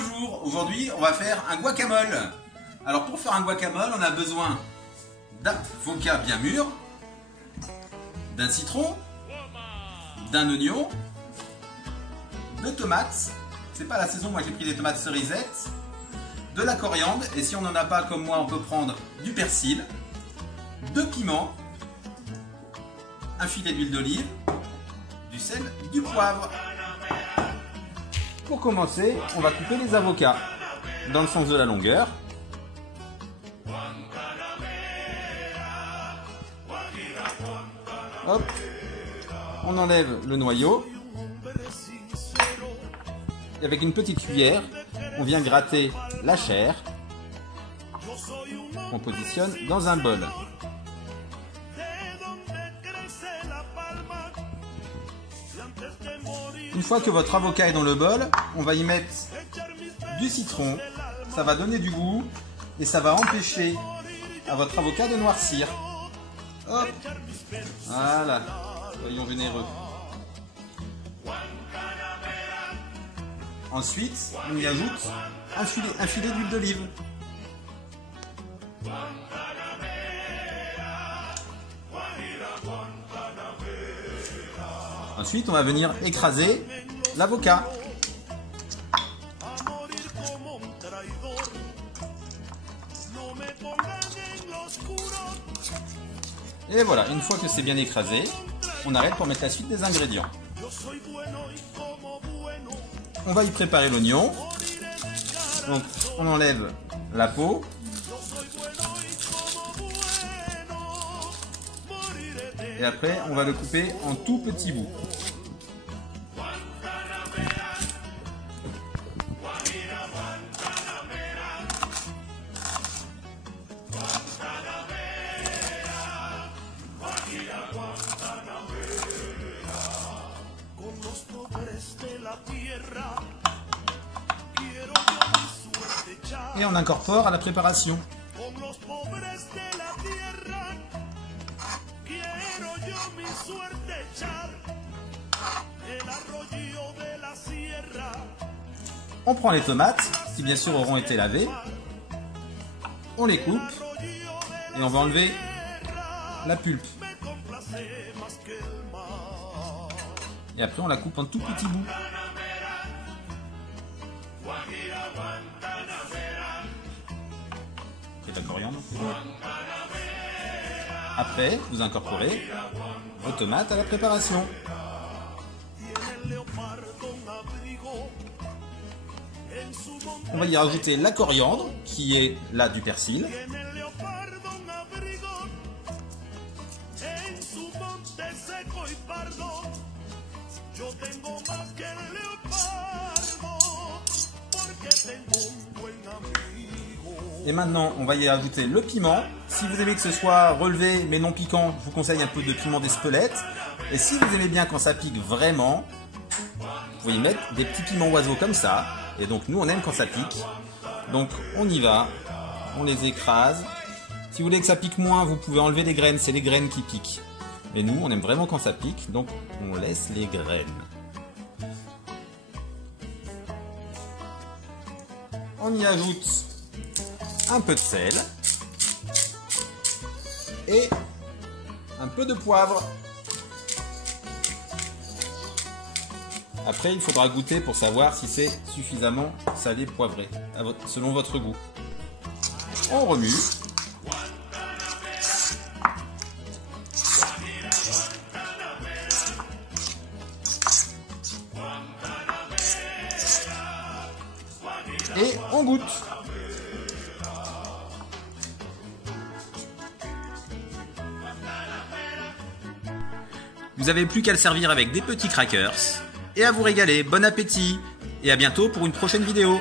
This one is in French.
Bonjour, aujourd'hui on va faire un guacamole. Alors pour faire un guacamole, on a besoin d'avocat bien mûr, d'un citron, d'un oignon, de tomates. C'est pas la saison, moi j'ai pris des tomates cerisettes, de la coriandre, et si on n'en a pas comme moi, on peut prendre du persil, de piment, un filet d'huile d'olive, du sel, du poivre. Pour commencer, on va couper les avocats dans le sens de la longueur. Hop, on enlève le noyau. Et avec une petite cuillère, on vient gratter la chair qu'on positionne dans un bol. Une fois que votre avocat est dans le bol, on va y mettre du citron. Ça va donner du goût et ça va empêcher à votre avocat de noircir. Hop, voilà, soyons généreux. Ensuite, on y ajoute un filet d'huile d'olive. Ensuite, on va venir écraser l'avocat. Et voilà, une fois que c'est bien écrasé, on arrête pour mettre la suite des ingrédients. On va y préparer l'oignon. Donc, on enlève la peau. Et après, on va le couper en tout petits bouts. Et on incorpore à la préparation. On prend les tomates, qui bien sûr auront été lavées. On les coupe et on va enlever la pulpe. Et après on la coupe en tout petits bouts. Et la coriandre. Après, vous incorporez vos tomates à la préparation. On va y rajouter la coriandre, qui est là du persil. Et maintenant, on va y ajouter le piment. Si vous aimez que ce soit relevé mais non piquant, je vous conseille un peu de piment d'Espelette. Et si vous aimez bien quand ça pique vraiment, vous pouvez y mettre des petits piments oiseaux comme ça. Et donc nous, on aime quand ça pique. Donc on y va, on les écrase. Si vous voulez que ça pique moins, vous pouvez enlever les graines, c'est les graines qui piquent. Mais nous, on aime vraiment quand ça pique, donc on laisse les graines. On y ajoute un peu de sel et un peu de poivre. Après, il faudra goûter pour savoir si c'est suffisamment salé, poivré, selon votre goût. On remue. Et on goûte. Vous n'avez plus qu'à le servir avec des petits crackers. Et à vous régaler, bon appétit et à bientôt pour une prochaine vidéo.